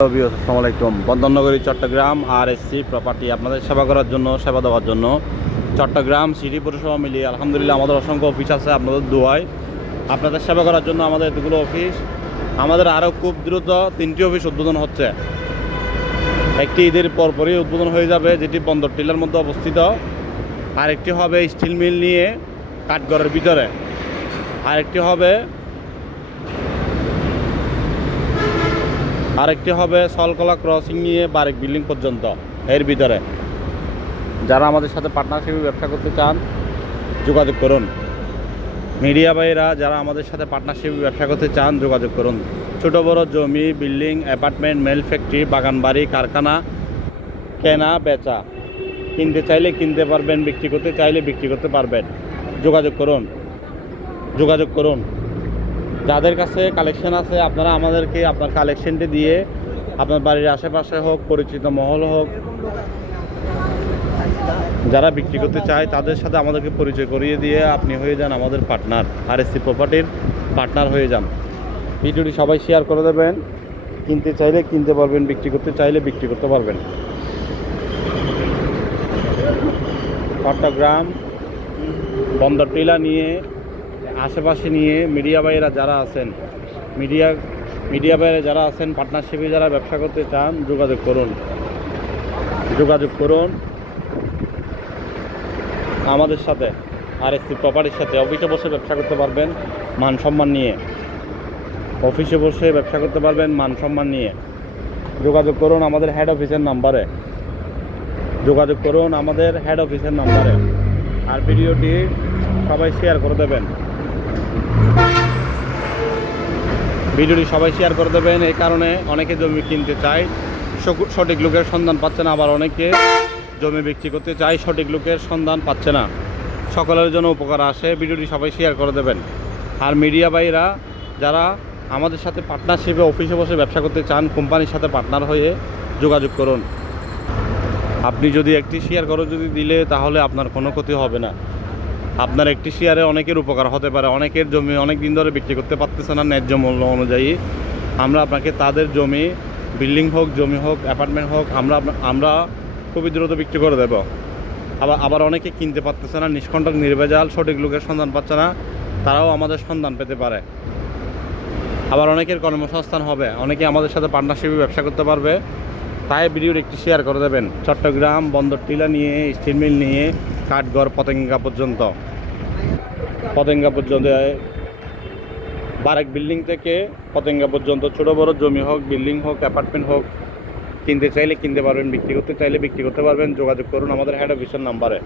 আসসালামু আলাইকুম। চট্টগ্রাম আর SC property আপনাদের সেবা করার জন্য, সেবা দেওয়ার জন্য চট্টগ্রাম সিটি পৌরসভা মিলিয়ে আলহামদুলিল্লাহ আমাদের অসংখ্য অফিস আছে আপনাদের দোয়ায়। আপনাদের সেবা করার জন্য আমাদের এতগুলো অফিস আমাদের আরও খুব দ্রুত তিনটি অফিস উদ্বোধন হচ্ছে। একটি ঈদের পরপরই উদ্বোধন হয়ে যাবে, যেটি বন্দর টিলার মধ্যে অবস্থিত। আরেকটি হবে স্টিল মিল নিয়ে কাঠগড়ের ভিতরে। আরেকটি হবে আরেকটি হবে সলকলা ক্রসিং নিয়ে বারেক বিল্ডিং পর্যন্ত, এর ভিতরে। যারা আমাদের সাথে পার্টনারশিপে ব্যবসা করতে চান, যোগাযোগ করুন। মিডিয়া ভাইরা যারা আমাদের সাথে পার্টনারশিপে ব্যবসা করতে চান, যোগাযোগ করুন। ছোট, বড় জমি, বিল্ডিং, অ্যাপার্টমেন্ট, মেল ফ্যাক্টরি, বাগান বাড়ি, কারখানা, কেনা, বেচা। কিনতে চাইলে কিনতে পারবেন, বিক্রি করতে চাইলে বিক্রি করতে পারবেন। যোগাযোগ করুন। যোগাযোগ করুন। যাদের কাছে কালেকশন আছে, আপনারা আমাদেরকে আপনার কালেকশনটি দিয়ে আপনার বাড়ির আশেপাশে হোক, পরিচিত মহল হোক, যারা বিক্রি করতে চায়, তাদের সাথে আমাদেরকে পরিচয় করিয়ে দিয়ে আপনি হয়ে যান আমাদের পার্টনার আর এসসি প্রপার্টির পার্টনার হয়ে যান। ভিডিওটি সবাই শেয়ার করে দেবেন। কিনতে চাইলে কিনতে পারবেন, বিক্রি করতে চাইলে বিক্রি করতে পারবেন। চট্টগ্রাম বন্দর টিলা নিয়ে আশেপাশে নিয়ে মিডিয়া ভাইয়েরা যারা আছেন, মিডিয়া মিডিয়া ভাইয়েরা যারা আছেন পার্টনারশিপে যারা ব্যবসা করতে চান, যোগাযোগ করুন। যোগাযোগ করুন আমাদের সাথে আর এসি প্রপার্টির সাথে। অফিসে বসে ব্যবসা করতে পারবেন, মান সম্মান নিয়ে। অফিসে বসে ব্যবসা করতে পারবেন, মান সম্মান নিয়ে। যোগাযোগ করুন আমাদের হেড অফিসের নাম্বারে যোগাযোগ করুন আমাদের হেড অফিসের নাম্বারে আর ভিডিওটি সবাই শেয়ার করে দেবেন। ভিডিওটি সবাই শেয়ার করে দেবেন, এই কারণে অনেকে জমি কিনতে চায়। সঠিক লোকের সন্ধান পাচ্ছে না, আবার অনেকে জমি বিক্রি করতে চায়, সঠিক লোকের সন্ধান পাচ্ছে না। সকলের জন্য উপকার আসে, ভিডিওটি সবাই শেয়ার করে দেবেন। আর মিডিয়া ভাইরা, যারা আমাদের সাথে পার্টনারশিপে অফিসে বসে ব্যবসা করতে চান কোম্পানির সাথে পার্টনার হয়ে যোগাযোগ করুন। আপনি যদি একটি শেয়ার করে যদি দিলে, তাহলে আপনার কোনো ক্ষতি হবে না। আপনার একটি শেয়ারে অনেকের উপকার হতে পারে, অনেকের জমি অনেক দিন ধরে বিক্রি করতে পারতেছে না ন্যায্য মূল্য অনুযায়ী। আমরা আপনাকে তাদের জমি বিল্ডিং হোক, জমি হোক অ্যাপার্টমেন্ট হোক, আমরা আমরা খুবই দ্রুত বিক্রি করে দেব। আবার আবার অনেকে কিনতে পারতেছে না, নিষ্কণ্টক, নির্ভেজাল, সঠিক লোকের সন্ধান পাচ্ছে না, তারাও আমাদের সন্ধান পেতে পারে। আবার অনেকের কর্মসংস্থান হবে, অনেকে আমাদের সাথে পার্টনারশিপে ব্যবসা করতে পারবে। তাই ভিডিওর একটি শেয়ার করে দেবেন। চট্টগ্রাম বন্দর টিলা নিয়ে স্টিল মিল নিয়ে কাঠগড় পতেঙ্গা পর্যন্ত। পতেঙ্গা পর্যন্ত বারেক বিল্ডিং থেকে পতেঙ্গা পর্যন্ত, ছোট, বড়, জমি হোক, বিল্ডিং হোক, অ্যাপার্টমেন্ট হোক, কিনতে চাইলে কিনতে পারবেন, বিক্রি করতে চাইলে বিক্রি করতে পারবেন, যোগাযোগ করুন আমাদের হেড অফিসের নাম্বারে